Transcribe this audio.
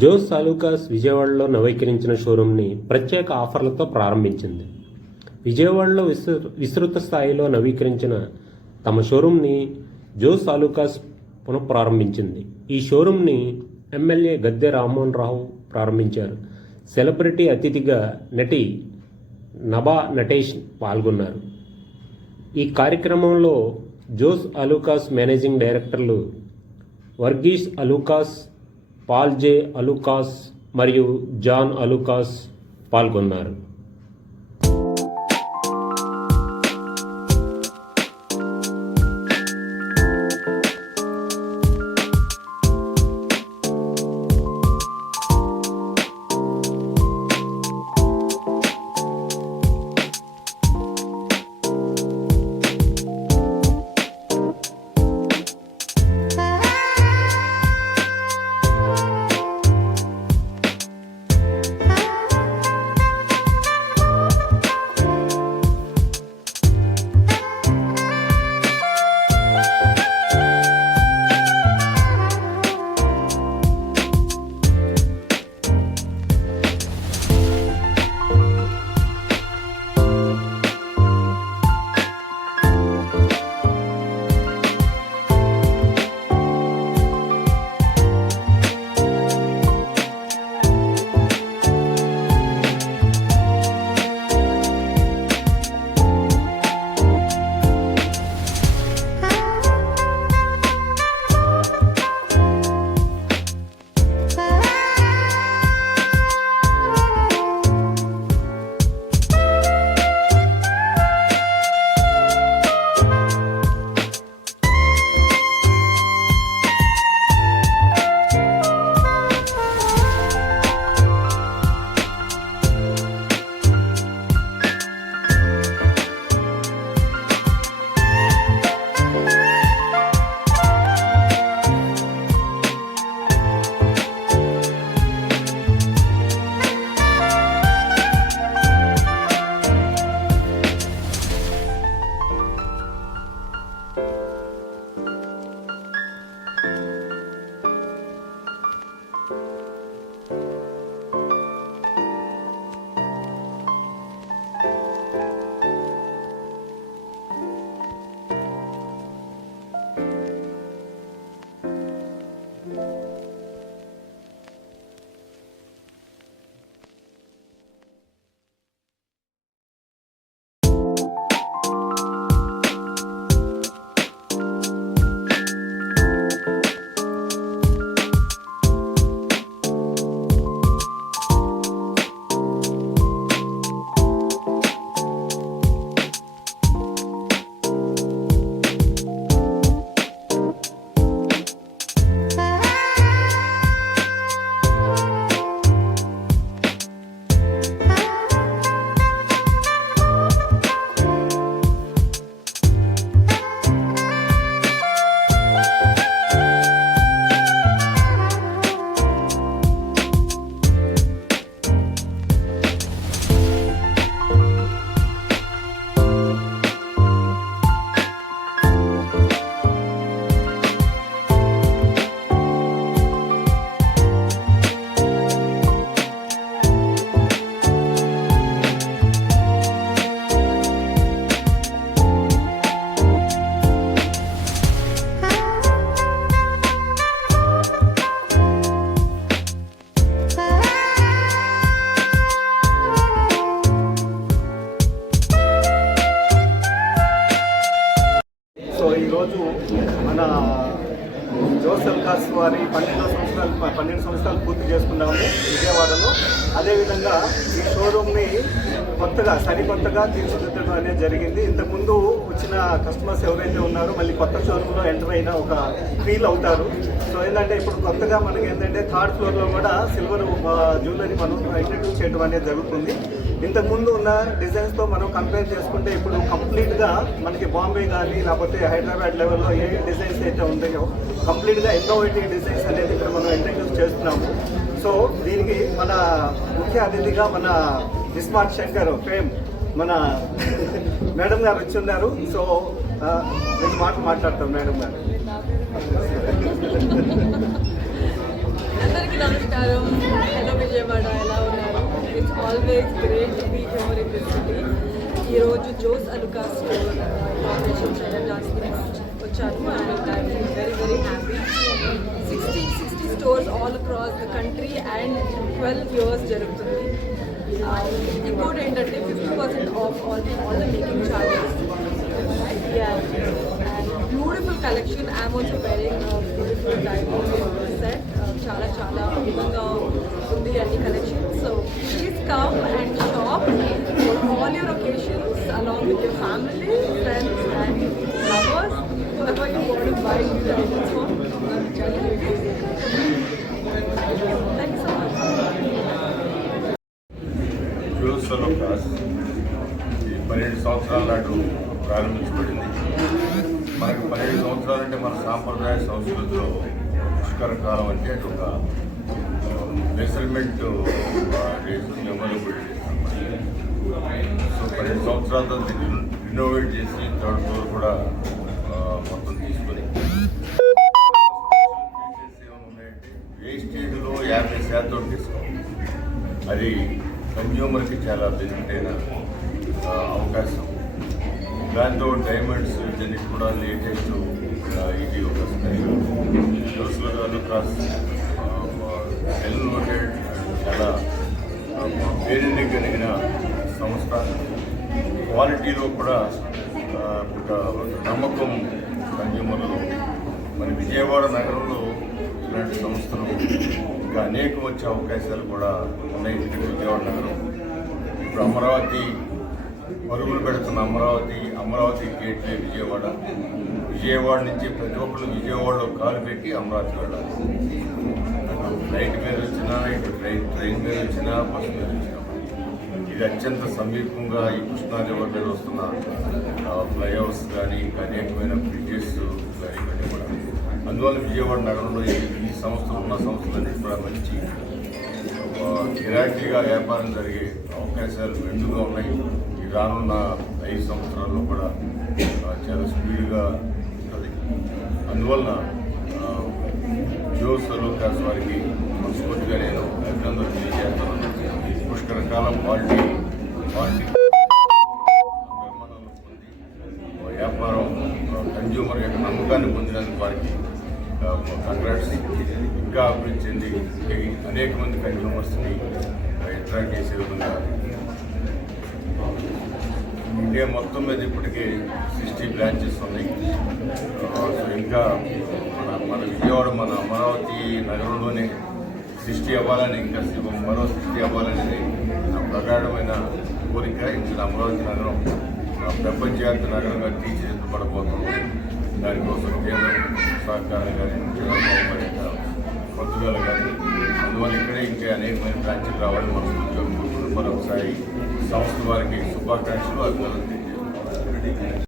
Jose సాలూకాస్ విజయవాడలో నవీకరించిన షోరూంని ప్రత్యేక ఆఫర్లతో ప్రారంభించింది. విజయవాడలో విస్తృ విస్తృత స్థాయిలో నవీకరించిన తమ షోరూంని జోస్ సాలూకాస్ పునఃప్రారంభించింది ఈ షోరూంని ఎమ్మెల్యే గద్దె రామ్మోహన్ రావు ప్రారంభించారు. సెలబ్రిటీ అతిథిగా నటి నభా నటేష్ పాల్గొన్నారు. ఈ కార్యక్రమంలో జోస్ అలూకాస్ మేనేజింగ్ డైరెక్టర్లు వర్గీస్ అలూకాస్ పాల్ జే అలూకాస్ మరియు జాన్ అలూకాస్ పాల్గొన్నారు. ఈరోజు మన జోసెల్ కాస్ వారి పన్నెండు సంవత్సరాలు పన్నెండు సంవత్సరాలు పూర్తి చేసుకున్నాము విజయవాడలో. అదేవిధంగా ఈ షోరూమ్ని కొత్తగా సరికొత్తగా తీర్చిదిద్దడం అనేది జరిగింది. ఇంతకుముందు వచ్చిన కస్టమర్స్ ఎవరైతే ఉన్నారో మళ్ళీ కొత్త షోరూంలో ఎంటర్ అయిన ఒక ఫీల్ అవుతారు. సో ఏంటంటే ఇప్పుడు కొత్తగా మనకి ఏంటంటే థర్డ్ ఫ్లోర్లో కూడా సిల్వర్ జ్యువెలరీ మనం ఇంట్రడ్యూస్ చేయడం అనేది జరుగుతుంది. ఇంతకుముందు ఉన్న డిజైన్స్తో మనం కంపేర్ చేసుకుంటే ఇప్పుడు కంప్లీట్గా మనకి బాంబే కానీ లేకపోతే హైదరాబాద్ లెవెల్లో ఏ డిజైన్స్ అయితే ఉన్నాయో కంప్లీట్గా ఇన్నోవేటివ్ డిజైన్స్ అనేది ఇక్కడ మనం ఇంట్రడ్యూస్ చేస్తున్నాము. సో దీనికి మన ముఖ్య అతిథిగా మన ఇస్మార్ట్ శంకర్ ఫేమ్ మన మేడం గారు వచ్చి ఉన్నారు. సో రెండు మాటలు మాట్లాడతాం మేడం గారు. అందరికీ నమస్కారం. హలో విజయవాడ ఎలా ఉన్నారు? It's always great to be here in this city ఈరోజు జోస్ అలుకా స్టోర్ ఇనాగ్రేషన్ చేయడానికి వచ్చాను and I very very happy sixty sixty stores all across the country and twelve years జరుగుతుంది The code ended 50% off all the, all the making charges. Yeah. And beautiful collection. I'm also జ్యూస్లో ఈ పన్నెండు సంవత్సరాల నాటు ప్రారంభించబడింది. మనకు పన్నెండు సంవత్సరాలు అంటే మన సాంప్రదాయ సంస్కృతిలో పుష్కర కాలం అంటే అది ఒక మెజర్మెంట్ డేస్ సో పన్నెండు సంవత్సరాల తర్వాత రినోవేట్ చేసి థర్డ్ ఫ్లోర్ కూడా మొత్తం తీసుకొని వేస్టేజ్లో యాభై శాతం డిస్కౌంట్ అది కన్జ్యూమర్కి చాలా బెనిఫిట్ అయిన అవకాశం. దాంతో డైమండ్స్ దీనికి కూడా లేటెస్ట్ ఇది ఒక స్టైల్. క్రాస్ ఎల్నోటెడ్ చాలా ఆ, పేరుని కలిగిన సంస్థ. క్వాలిటీలో కూడా ఒక నమ్మకం కన్జ్యూమర్లో మన విజయవాడ నగరంలో ఇలాంటి సంస్థలు ఇంకా అనేకం వచ్చే అవకాశాలు కూడా ఉన్నాయి. ఇక్కడ విజయవాడ నగరం ఇప్పుడు అమరావతి పరుగులు పెడుతున్న అమరావతి అమరావతి గేట్వే విజయవాడ. విజయవాడ నుంచి ప్రతి ఒక్కరు విజయవాడలో కాలు పెట్టి అమరావతి వెళ్ళాలి. ఫ్లైట్ మీద వచ్చినా ఇటు ట్రైన్ ట్రైన్ మీద వచ్చినా బస్సు మీద వచ్చినా ఇది అత్యంత సమీపంగా ఈ కృష్ణా రివర్ మీద వస్తున్న ఫ్లైఓవర్స్ కానీ ఇంకా అనేకమైన బ్రిడ్జెస్ కానీ ఇవన్నీ కూడా. అందువల్ల విజయవాడ నగరంలో ఈ సంస్థలు ఉన్న సంస్థలన్నీ కూడా మంచి గిరాకీగా వ్యాపారం జరిగే అవకాశాలు మెండుగా ఉన్నాయి. ఈ రానున్న ఐదు సంవత్సరాల్లో కూడా చాలా స్పీడ్గా ఉంటుంది. అందువల్ల ఆ, జోస్ వారికి మనస్ఫూర్తిగా నేను అభినందనలు తెలియజేస్తాను. రకరకాల పార్టీ పార్టీ వ్యాపారం కన్జ్యూమర్ యొక్క నమ్మకాన్ని పొందినందుకు వారికి కంగ్రాట్స్ ఇంకా అభివృద్ధి చెంది ఇంకా అనేక మంది కన్జ్యూమర్స్ని అట్రాక్ట్ చేసే విధంగా ఇండియా మొత్తం మీద ఇప్పటికే సిక్స్టీ బ్రాంచెస్ ఉన్నాయి. సో ఇంకా మన మన విజయవాడ మన అమరావతి నగరంలోనే సృష్టి అవ్వాలని ఇంకా శివ- మరో సృష్టి అవ్వాలనేది నా ప్రగాఢమైన కోరిక. ఇంకా అమరావతి నగరం ప్రపంచవ్యాప్త నగరంగా తీర్చిదిద్దబడబోతుంది దానికోసం కేంద్రం సహకారం కానీ చంద్రబాబు పట్టుదల కానీ అందువల్ల ఇక్కడే ఇంకా అనేకమైన బ్రాంచ్లు రావాలని మనస్ఫూర్తిగా కోరుకుంటూ మరొకసారి సంస్థ వారికి శుభాకాంక్షలు అభివృద్ధి